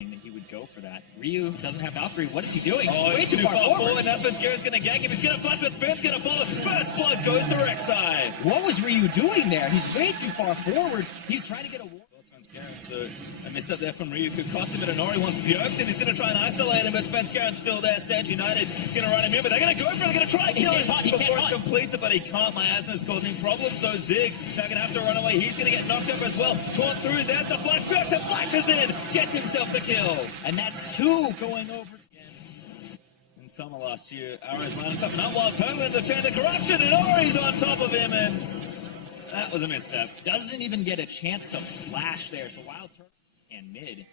that he would go for that. Ryu doesn't have Valkyrie. What is he doing? Oh, way too far forward. That's when Scared's going to gank him. He's going to flash, but Spirit's going to follow. First blood goes to Rek'Sai. What was Ryu doing there? He's way too far forward. He's trying to get a ward. So a miss up there from Ryu could cost him, but Inori wants 𝐿CS in. He's going to try and isolate him, but Svenskeren still there. Stand United going to run him in, but they're going to go for it. They're going to try and kill him before it completes it, but he can't. Miasma's causing problems, so 𝐠𝐤 now going to have to run away. He's going to get knocked over as well. Taunt through, there's the flash. 𝐿CS flashes in, gets himself the kill. And that's two going over. In summer last year, Arrow's lined up, not while Total in the chain of corruption, and Ori's on top of him, and that was a misstep. Doesn't even get a chance to flash there, so Wild Turtle and mid.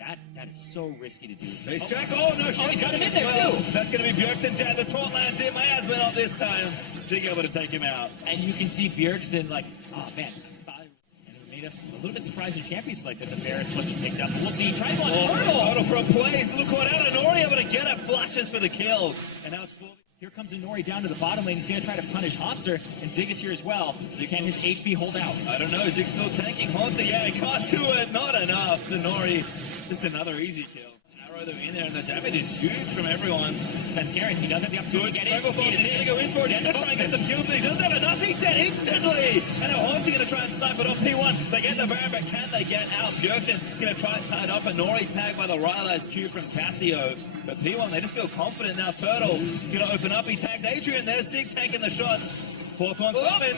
That is so risky to do. He's Jack. Oh, no, he's got him in there, well. too. That's going to be 𝐵jorkson down. The taunt lands in. Miasma not this time. 𝐠𝐤 able to take him out. And you can see 𝐵jorkson like, oh, man. And it made us a little bit surprised in Champions like that the Varus wasn't picked up. But we'll see. Try one. Turtle for a play. Look caught out. Inori able to get it. Flashes for the kill. And now it's full. Here comes Inori down to the bottom lane. He's going to try to punish Hauntzer, and 𝐠𝐤 is here as well. So you can his HP hold out. I don't know. 𝐠𝐤's still tanking. Hauntzer, yeah, he can't do it. Not enough. Inori, just another easy kill. Arrow them in there, and the damage is huge from everyone. Svenskeren, he does have the opportunity to get in. He's going to go in for it. He's going to try and get some kills, but he doesn't have enough. He's dead instantly. And now Hauntzer going to try and snipe it off P1. They get the Baron, but can they get out? 𝐵jorkson going to try and tie it up. Inori tagged by the Rylai's Q from Cassio. But P1, they just feel confident now. Turtle going to open up. He tags Adrian there. 𝐠𝐤 taking the shots. Fourth one coming.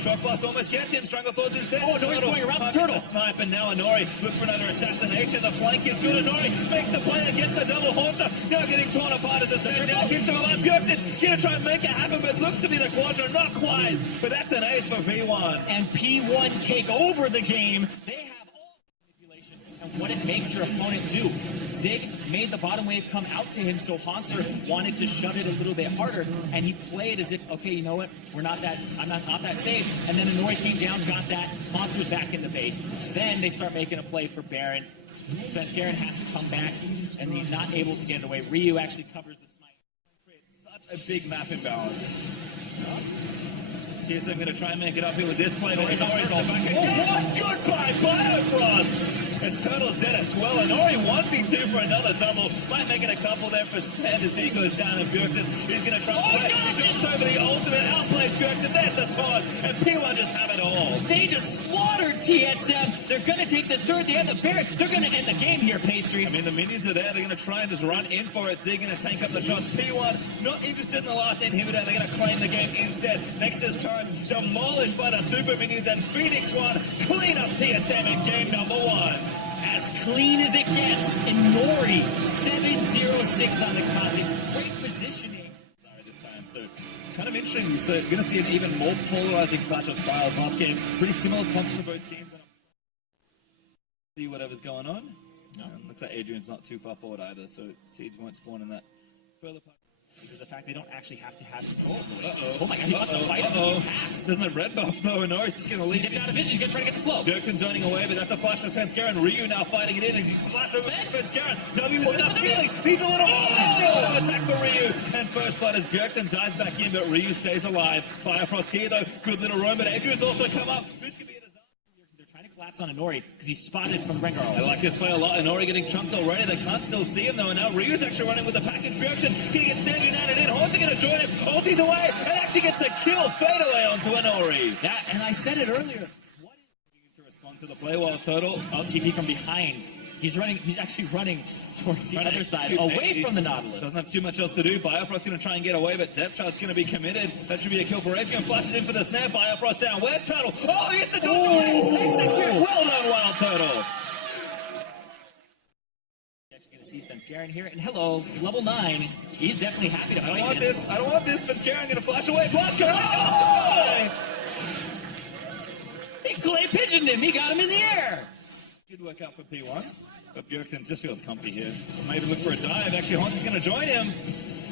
Shock blast almost gets him. Stranglethorns is dead. Oh, Inori's going around the Turtle. The snipe, and now Inori look for another assassination. The flank is good. Inori makes the play against the double Hauntzer. Now getting torn apart as a stand. Now keeps him alive. 𝐵jorkson going to try and make it happen, but looks to be the Quadra. Not quite. But that's an ace for P1. And P1 take over the game. They have all the manipulation and what it makes your opponent do. 𝐠𝐤 made the bottom wave come out to him, so Hauntzer wanted to shove it a little bit harder, and he played as if, okay, you know what, I'm not that safe. And then Inori came down, got that, Hauntzer's back in the base. Then they start making a play for Baron. Svenskeren has to come back, and he's not able to get it away. Ryu actually covers the smite. Creates such a big map imbalance. TSM going to try and make it up here with this play. But Inori's on back again. Goodbye, Biofrost! As Turtle's dead as well. Inori 1v2 for another double. Might make it a couple there for Stan as he goes down, and 𝐵jorkson, he's going to try and play. He jumps over the ultimate, outplays 𝐵jorkson. There's the taunt, and P1 just have it all. They just slaughtered TSM. They're going to take this turret. They have the Baron. They're going to end the game here, Pastry. I mean, the minions are there. They're going to try and just run in for it. 𝐠𝐤 going to tank up the shots. P1 not interested in the last inhibitor. They're going to claim the game instead. Nexus turret demolished by the super minions, and Phoenix1 clean up TSM in game number 1. As clean as it gets, Inori 7-0-6 on the Classics. Great positioning. Sorry, this time. So kind of interesting. So you're going to see an even more polarizing clash of styles. Last game, pretty similar comps for both teams. See whatever's going on. No. Looks like Adrian's not too far forward either, so seeds won't spawn in that further part. Because the fact they don't actually have to have control of the way. Oh my god, he wants to fight him. He's half. Doesn't have red buff though, and Inori's just going to leave. He's out of vision, he's going to try to get the slow. 𝐿CS zoning away, but that's a flash for Svenskeren. Ryu now fighting it in, and he's flash over Svenskeren. W is enough healing. Needs a little more attack for Ryu. And first blood as 𝐵jorkson dives back in, but Ryu stays alive. Biofrost here though, good little roam, but Adrian's also come up. This could be a disaster. They're trying to collapse on Inori because he's spotted from Rengar. I like this play a lot. Inori getting chunked already. They can't still see him though, and now Ryu's actually running with the package. 𝐵jorkson can get Stand United in. Hauntzer going to join him. Ulti's away, and actually gets the kill. Fade away onto Inori. That, and I said it earlier. What is to respond to the play while Turtle? LTV from behind. He's actually running towards the other side, away from the Nautilus. Doesn't have too much else to do. Biofrost's going to try and get away, but Depth Shot's going to be committed. That should be a kill for Adrian. Flashes in for the snare. Biofrost down. Where's Turtle? Oh, he's the double. Well done, Wild Turtle. Actually going to see Svenskeren here, and hello, level 9. He's definitely happy to fight. I don't want this. Svenskeren going to flash away. Blast goes. Oh, he clay pigeoned him. He got him in the air. Did work out for P1, but 𝐵jorkson just feels comfy here. Maybe look for a dive. Actually, Hauntzer's going to join him.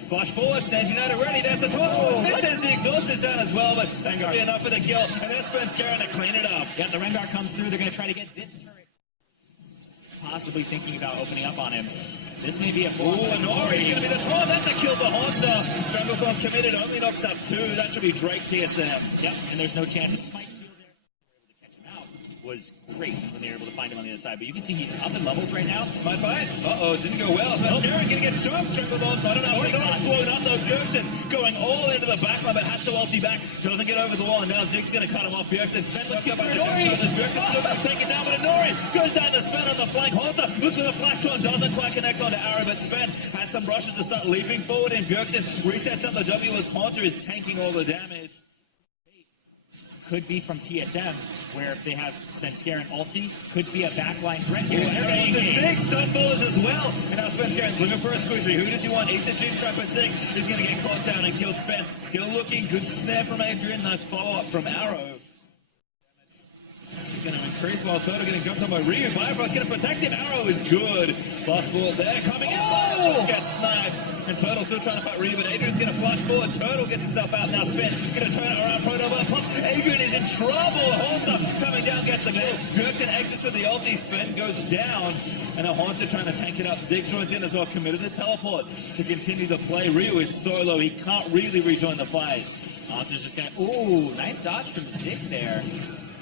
Flash forward, Stand United ready. There's the taunt. There's the exhaust is down as well, but that could be enough for the kill. And there's Svenskeren to clean it up. Yeah, the Rengar comes through. They're going to try to get this turret. Possibly thinking about opening up on him. This may be a Inori going to be the taunt. That's a kill for Hauntzer. Stranglethorn's committed. Only knocks up 2. That should be Drake TSM. Yep, and there's no chance of smite steal there. was great when they were able to find him on the other side. But you can see he's up in levels right now. My fight. Didn't go well. So Aaron gonna get jump strangled on. So I don't know. He's blown up though. 𝐿CS going all into the back line, but has to ulti back. Doesn't get over the wall, and now 𝐸 gonna cut him off. 𝐿CS looking for Inori. 𝐸 still back, take it down, but Inori goes down to Sven on the flank. Haunter looks for the flash on, doesn't quite connect onto Arrow, but Sven has some rushes to start leaping forward, and 𝐸 resets up the W as Haunter is tanking all the damage. Could be from TSM, where if they have 𝐠𝐴𝐵 and ulti, could be a backline threat here. Big stun follows as well. And now 𝐠𝐴𝐵's looking for a squishy. Who does he want? Eats a Jin trap, and 𝐸 is going to get caught down and killed. 𝐸 still looking good snare from Adrian. Nice follow-up from Arrow. He's going to increase while Turtle getting jumped on by Ryu. 𝐵ioFrost going to protect him. Arrow is good. Fast ball there. Coming in. Gets sniped. And Turtle still trying to fight Ryu, but Adrian's going to flash forward. Turtle gets himself out. Now 𝐸 going to turn it around. Proto pump. Adrian is in trouble. Haunter coming down, gets the kill. 𝐸 exits with the ulti. 𝐸 goes down. And now Haunter trying to tank it up. 𝐸 joins in as well. Committed the teleport to continue the play. Ryu is solo. He can't really rejoin the fight. Haunter's just going to... Ooh, nice dodge from 𝐸 there.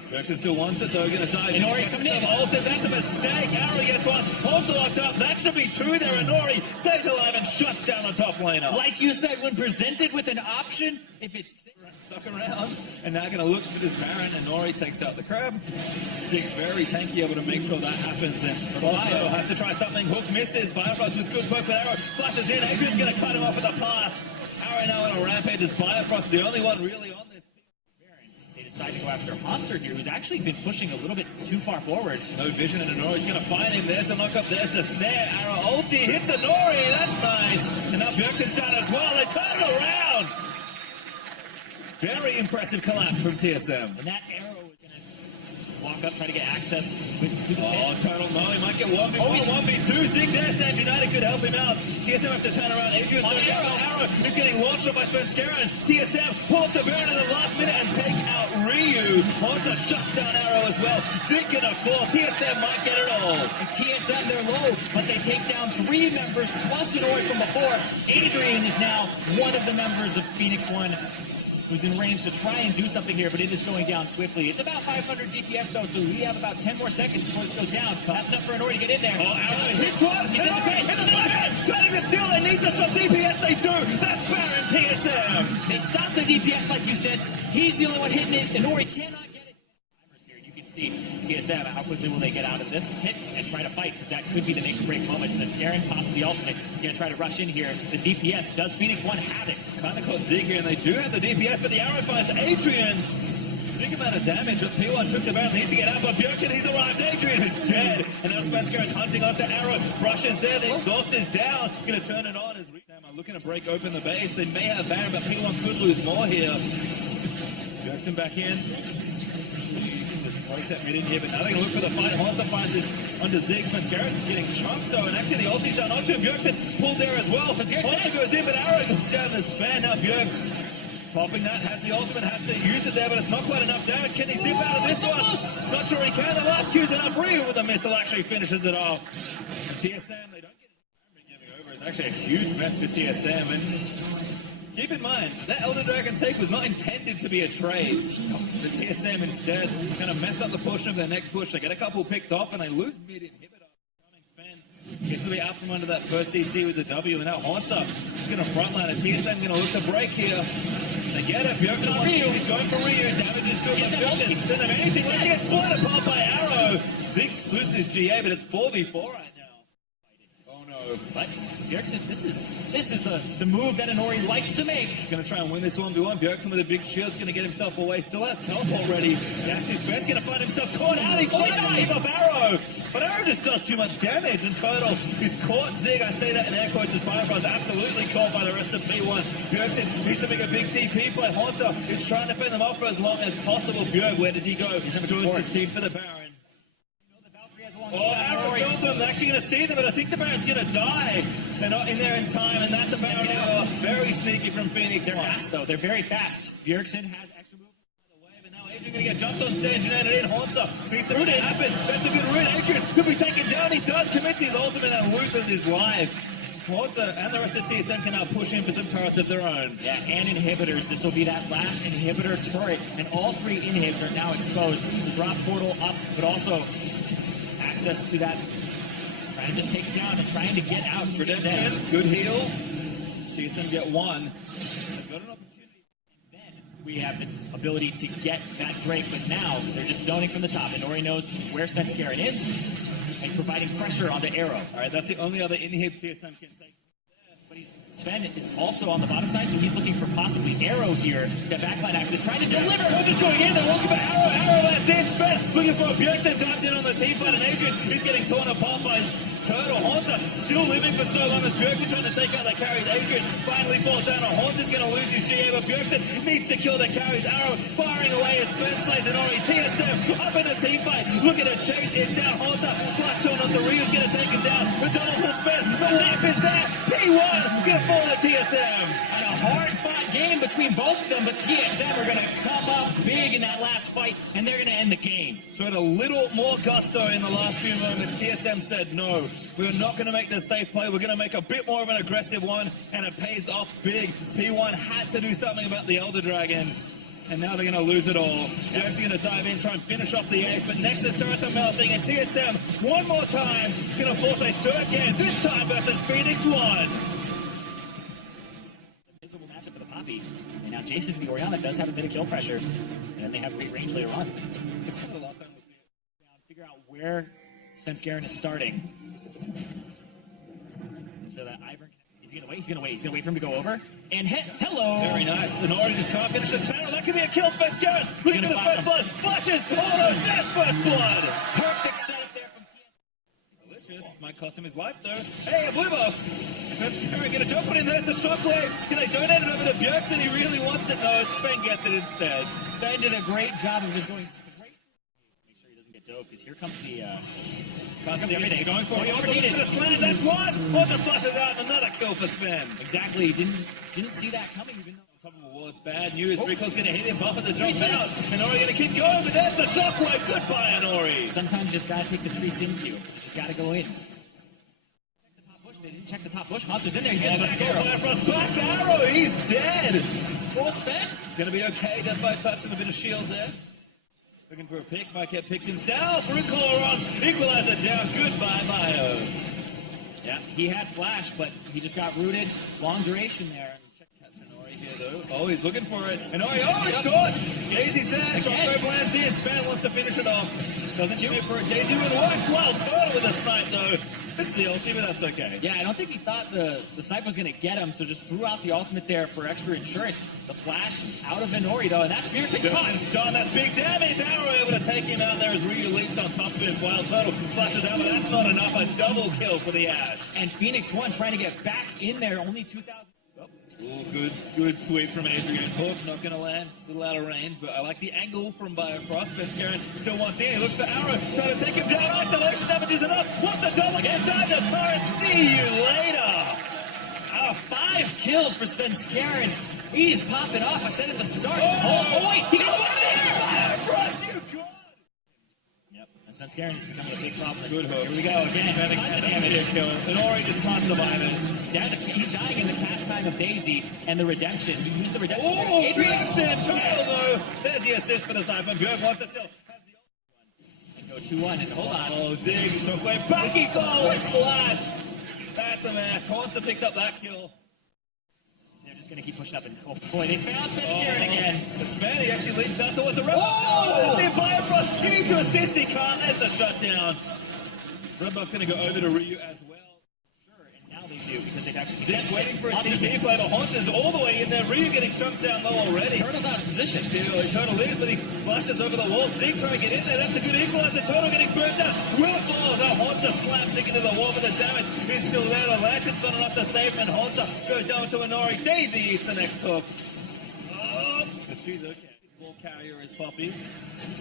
𝐸 still wants it though, gonna die. Inori coming in. Ulted, that's a mistake. Arrow gets one. Haunter locked up. That should be two there. Inori stays alive and shuts down the top laner. Like you said, when presented with an option, if it's... Stuck around. And now gonna look for this Baron. Inori takes out the crab. 𝐸's very tanky, able to make sure that happens. And 𝐵IO has to try something. Hook misses. 𝐵ioFrost with good poke, but Arrow flashes in. Adrian's gonna cut him off with a pass. Arrow now on a rampage. Is 𝐵ioFrost the only one really on this? Decided to go after Haunter here, who's actually been pushing a little bit too far forward. No vision, and Inori's going to find him. There's the knock-up, there's the snare. Arrow ulti hits Inori, that's nice. And now 𝐸 down as well, they turn it around. Very impressive collapse from TSM. And that Arrow is going to walk up, try to get access to the Turtle, no, he might get 1v1, 1v2. 𝐸 there, Stand United could help him out. TSM have to turn around. Adrian's going to Arrow is getting launched up by 𝐠𝐴𝐵. TSM pulls the Baron in the last minute and take out Ryu. Haunter shut down Arrow as well. 𝐸 gonna fall. TSM might get it all. And TSM, they're low, but they take down 3 members plus Inori from before. Adrian is now one of the members of Phoenix1, who's in range to try and do something here, but it is going down swiftly. It's about 500 DPS though, so we have about 10 more seconds before this goes down. That's enough for Inori to get in there. Arrow hits one! He's in the paint! Trying to steal, they need to stop DPS, they do! That's Baron TSM! They stopped the DPS like you said. He's the only one hitting it. Inori cannot get it. Here, you can see TSM, how quickly will they get out of this hit and try to fight, because that could be the make or break moment. And then 𝐿CS pops the ultimate. He's going to try to rush in here. The DPS, does Phoenix1 have it? Kind of caught 𝐸 here, and they do have the DPS, but the Arrow finds Adrian. Big amount of damage that P1 took the Baron, needs to get out, but 𝐸, he's arrived. Adrian is dead. And now 𝐠𝐴𝐵 is hunting onto Arrow. Brushes there, the exhaust is down. Going to turn it on as Sam are looking to break open the base. They may have Baron, but P1 could lose more here. 𝐸 back in. Just break that mid in here, but now they're going to look for the fight. Haunter finds it onto 𝐸. 𝐿CS getting chunked though, and actually the ulti's done onto him. 𝐸 pulled there as well. Haunter goes in, but Arrow goes down the span. Now 𝐸 popping that, has the ultimate, has to use it there, but it's not quite enough damage. Can he zip out of this one? Not sure he can. The last Q's enough. Ryu with a missile actually finishes it off. And TSM, they don't get it giving over. It's actually a huge mess for TSM. And keep in mind, that Elder Dragon take was not intended to be a trade. The TSM instead kind of mess up the push of their next push. They get a couple picked off and they lose mid inhibitor. Gets to be out from under that first CC with the W, and now Haunter is going to frontline it. TSM going to look to break here. They get it. 𝐸 he's going for Ryu. Damage is good, but 𝐸 doesn't have anything. Let's get blown apart by Arrow. 𝐸 loses 𝐺A, but it's 4v4 right now. Oh no. But 𝐸, this is the move that Inori likes to make. He's going to try and win this 1v1. 𝐸 with a big shield's going to get himself away. Still has teleport ready. The active 𝐸's going to find himself caught out. He's trying to pick off Arrow. But Arrow just does too much damage, and Turtle is caught. 𝐸, I say that in air quotes, as 𝐵ioFrost absolutely caught by the rest of P1. 𝐸 needs to make a big TP play. Haunter is trying to fend them off for as long as possible. 𝐸, where does he go? He's joins his team for the Baron. Arrow killed them. They're actually going to see them, but I think the Baron's going to die. They're not in there in time, and that's a Baron very sneaky from Phoenix. They're fast, though. They're very fast. 𝐸 has extra movement by the way, but now Adrian going to get jumped on stage and added in. Haunter needs to make it happen. That's a good route. Adrian could be taken down. He does commit to his ultimate and loses his life. Haunter and the rest of TSM can now push in for some turrets of their own. Yeah, and inhibitors. This will be that last inhibitor turret, and all 3 inhibs are now exposed. The drop portal up, but also access to that. Trying to just take it down and trying to get out. Redemption, good heal. TSM get 1. They've got an opportunity. Then we have the ability to get that Drake, but now they're just zoning from the top. And Nori knows where 𝐠𝐻𝐻𝐿 is and providing pressure on the arrow. All right, that's the only other inhib TSM can take. But Sven is also on the bottom side, so he's looking for possibly arrow here. That backline access trying to deliver. We're just going in there. Welcome back. Arrow, that's in. Sven looking for a 𝐵𝐿C, dives in on the team fight, and Adrian is getting torn apart by Turtle. Haunter still living for so long as 𝐵𝐿C trying to take out the carries. Adrian finally falls down. Haunter's going to lose his GA, but 𝐵𝐿C needs to kill the carries. Arrow firing away as Sven slays Inori. TSM up in the team fight, looking to chase it down. Haunter flash on onto Ryu's going to take him down. The double for Sven. The lamp is there. P1 going to fall to TSM. And a hard-fought game between both of them, but TSM are going to come up big in that last fight, and they're going to end the game. Showed a little more gusto in the last few moments. TSM said, no, we're not going to make this safe play. We're going to make a bit more of an aggressive one, and it pays off big. P1 had to do something about the Elder Dragon, and now they're going to lose it all. They're actually going to dive in, try and finish off the ace, but Nexus turrets are melting, and TSM, one more time, going to force a 3rd game, this time versus Phoenix1. Miserable matchup for the Poppy. And now Jason's Orianna does have a bit of kill pressure, and then they have great range later on. It's the last time we'll see it. Figure out where 𝐠𝐻𝐻𝐿 is starting. And so that Ivern, he's going to wait, he's going to wait for him to go over. And hello! Very nice. Inori just can't finish the channel. That could be a kill. 𝐠𝐻𝐻𝐿 looking for the first blood. Flashes. Oh, that's first blood. Perfect setup there from TSM. Delicious. Might cost him his life, though. Hey, a blue buff. 𝐿C going to jump on in. There's the shockwave. Can they donate it over to 𝐵𝐿C? And he really wants it. No, Sven gets it instead. Sven did a great job of just going straight. Make sure he doesn't get dove, because here comes the... everything. Going for he overheated. The slam. That's one. Haunter flushes out. Another kill for Sven. Exactly. Didn't see that coming, even though... Top of the wall, it's bad news. Rico's going to hit him, buff at the jump out. Inori going to keep going, but there's the shockwave. Goodbye, Inori. Sometimes you just got to take the 3 sim cue. Just got to go in. Check the top bush. They didn't check the top bush. Haunter's in there. He's getting back arrow. Back arrow. He's dead. Full Sven. Going to be okay. Death by touch and a bit of shield there. Looking for a pick. Might get picked himself. Ricola on. Equalizer down. Goodbye, Bio. Yeah, he had flash, but he just got rooted. Long duration there. Oh, he's looking for it. And he's caught. Daisy's there. Shockwave lands in. Sven wants to finish it off. Doesn't shoot for it. Daisy would work well. Turtle with a snipe, though. This is the ulti, but that's okay. Yeah, I don't think he thought the snipe was going to get him, so just threw out the ultimate there for extra insurance. The flash out of Inori, though, and that's fierce. Stun, that's big damage. Arrow able to take him out there as Ryu leaps on top of him. Wild Turtle flashes out, but that's not enough. A double kill for the Ash. And Phoenix1 trying to get back in there. Only 2,000. Oh, good sweep from Adrian. Hook, not going to land. A little out of range, but I like the angle from Biofrost. 𝐠𝐻𝐻𝐿 still wants in. He looks for Arrow, trying to take him down. Isolation damage is enough. What's the double? Get down the turret. See you later. 5 kills for 𝐠𝐻𝐻𝐿. He's popping off. I said at the start. Oh wait, he got one there. Biofrost, you good. Yep, 𝐠𝐻𝐻𝐿 is becoming a big problem. Good hook. Here we go again. Damage. Kill. Inori just can't survive it. Yeah, he's dying in the pastime of Daisy and the redemption. He used the redemption. Oh, Adrian's in Turtle, though. There's the assist for the Cypher. 𝐵𝐿C wants it still. And go 2-1, and hold on. Oh, Zig took away. Back he goes. Flash. That's a mess. Haunter picks up that kill. They're just going to keep pushing up, and oh boy, they found 𝐠𝐻𝐻𝐿 again. Man, he actually leads down towards the rebel. Oh! That's the Biofrost. You need to assist. He can't. There's the shutdown. Red Buff's going to go over to Ryu as well. They do, because they've actually just waiting for a TP play. The Haunter's all the way in there. Ryu getting chunked down low already. Turtle's out of position. Turtle leaves, but he flashes over the wall. Zig trying to get in there. That's a good equalizer. Turtle getting burnt down. Will falls. Our Haunter slaps Zig into the wall, but the damage is still there. The lantern's not enough to save him, and Haunter goes down to Inori. Daisy eats the next hook. But she's okay. Ball carrier is Poppy.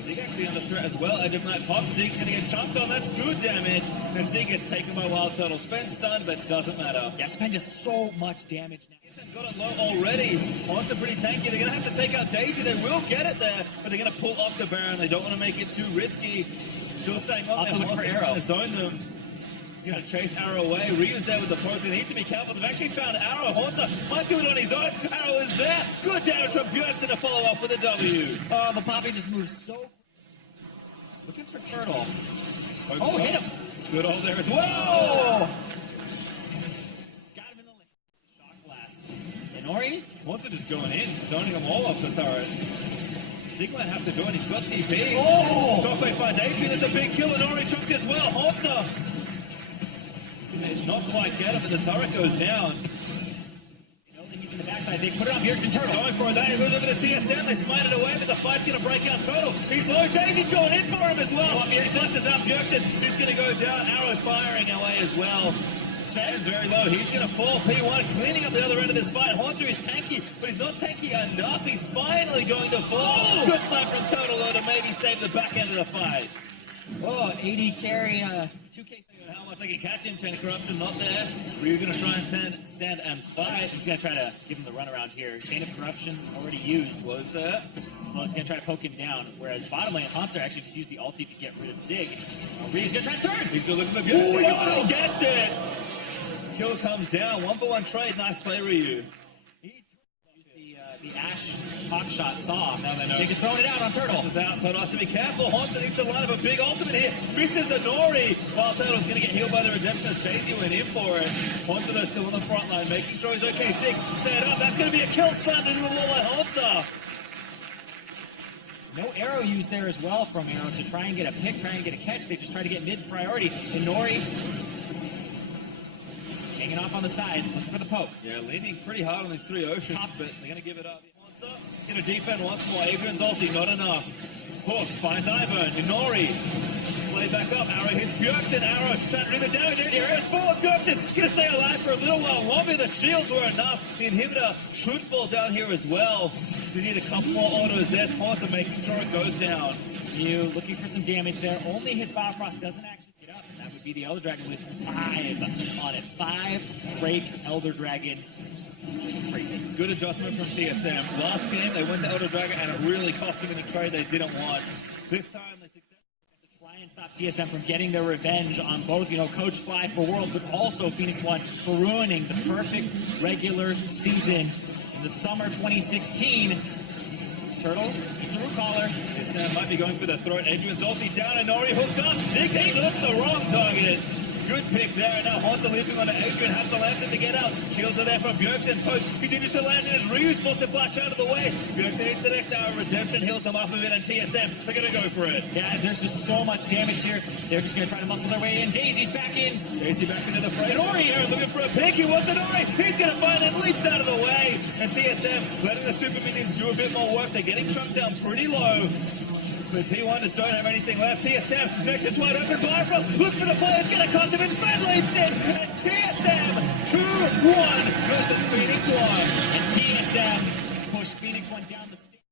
Zig actually under threat as well. Edge of Night Pop. Zig's going to get chunked on. That's good damage. And Zig gets taken by Wild Turtle. Sven's stunned, but doesn't matter. Yeah, Sven just so much damage now. Got it low already. Haunter pretty tanky. They're going to have to take out Daisy. They will get it there, but they're going to pull off the Baron. They don't want to make it too risky. Still staying on there. Look for arrow. Zone them. He's going to chase Arrow away. Ryu's there with the poke. They need to be careful. They've actually found Arrow. Haunter might do it on his own. Arrow is there. Good damage from 𝐷𝐿CSN to follow up with a W. Oh, the Poppy just moves so... Looking for Turtle. Oh, hit him. Good hold there as well. Got him in the lane. Shock blast. Inori? Haunter just going in, zoning them all off the turret. Zig might have to do it. He's got TP. Oh! Shockwave finds Adrian. There's a big kill. Inori chucked as well. Haunter. Not quite get him, but the turret goes down. You know that he's in the backside. They put it on 𝐷𝐿CSN Turtle. Going for a day. Moves over to TSM. They smite it away, but the fight's going to break out Turtle. He's low. Daisy's going in for him as well. Slashes out 𝐷𝐿CSN. He's going to go down. Arrow firing away as well. Sven's very low. He's going to fall. P1 cleaning up the other end of this fight. Haunter is tanky, but he's not tanky enough. He's finally going to fall. Oh! Good slap from Turtle though to maybe save the back end of the fight. Oh, AD carry, 2K. How much I can catch him. Chain of Corruption not there. Ryu going to try and stand and fight. He's going to try to give him the runaround here. Chain of Corruption already used. Was there? So he's going to try to poke him down. Whereas bottom lane, Haunter actually just used the ulti to get rid of Zig. Ryu's going to try to turn. He's going to look at the view. Oh, he gets it. Kill comes down. 1-for-1 trade. Nice play, Ryu. The Ash hawk shot saw. Now they know. Zig is throwing it out on Turtle. Turtle has to be careful. Haunter needs to line up a big ultimate here. Misses Inori. While Turtle's going to get healed by the redemption as Daisy went in for it. Haunter though still on the front line, making sure he's okay. Zig, stand up. That's going to be a kill slammed into the wall by Haunter. No arrow used there as well from Arrow to try and get a pick, try and get a catch. They just try to get mid priority. Inori hanging off on the side, looking for the poke. Yeah, leaning pretty hard on these three oceans, but they're going to give it up. Going to defend once more. Adrian's ulti, not enough. Hook finds 𝐼𝐵. Inori. Play back up. Arrow hits 𝐷𝐿CSN. Arrow trying to do the damage. Arrow's forward. 𝐷𝐿CSN going to stay alive for a little while longer. The shields were enough. The inhibitor should fall down here as well. We need a couple more autos. There's Haunter making sure it goes down. Mew looking for some damage there. Only hits Biocross, doesn't actually get up. That would be the Elder Dragon with 5 on it. 5 break Elder Dragon. Crazy. Good adjustment from TSM. Last game, they went to Elder Dragon and it really cost them in a trade they didn't want. This time, they successfully try and stop TSM from getting their revenge on both, Coach Fly for Worlds, but also Phoenix1 for ruining the perfect regular season in the summer 2016. Turtle, it's a root caller. TSM might be going for the throat. Adrian's ulti down and Inori hooked up. Zig looks the wrong target. Good pick there. Now Haunter leaping on Adrian. Has the lantern to get out. Shields are there from 𝐷𝐿CSN. Poke continues to land in as Ryu's forced to flash out of the way. 𝐷𝐿CSN hits the next hour. Redemption heals them off of it, and TSM, they're going to go for it. Yeah, there's just so much damage here. They're just going to try to muscle their way in. Daisy's back in. Daisy back into the fray. Inori here looking for a pick. He wants Inori. He's going to find it. Leaps out of the way. And TSM letting the Super Minions do a bit more work. They're getting chunked down pretty low. But P1 just don't have anything left. TSM, Nexus wide open. Bifrost looks for the play. It's going to cost him. It's Fed leaps in. And TSM 2-1 versus Phoenix1. And TSM pushed Phoenix1 down the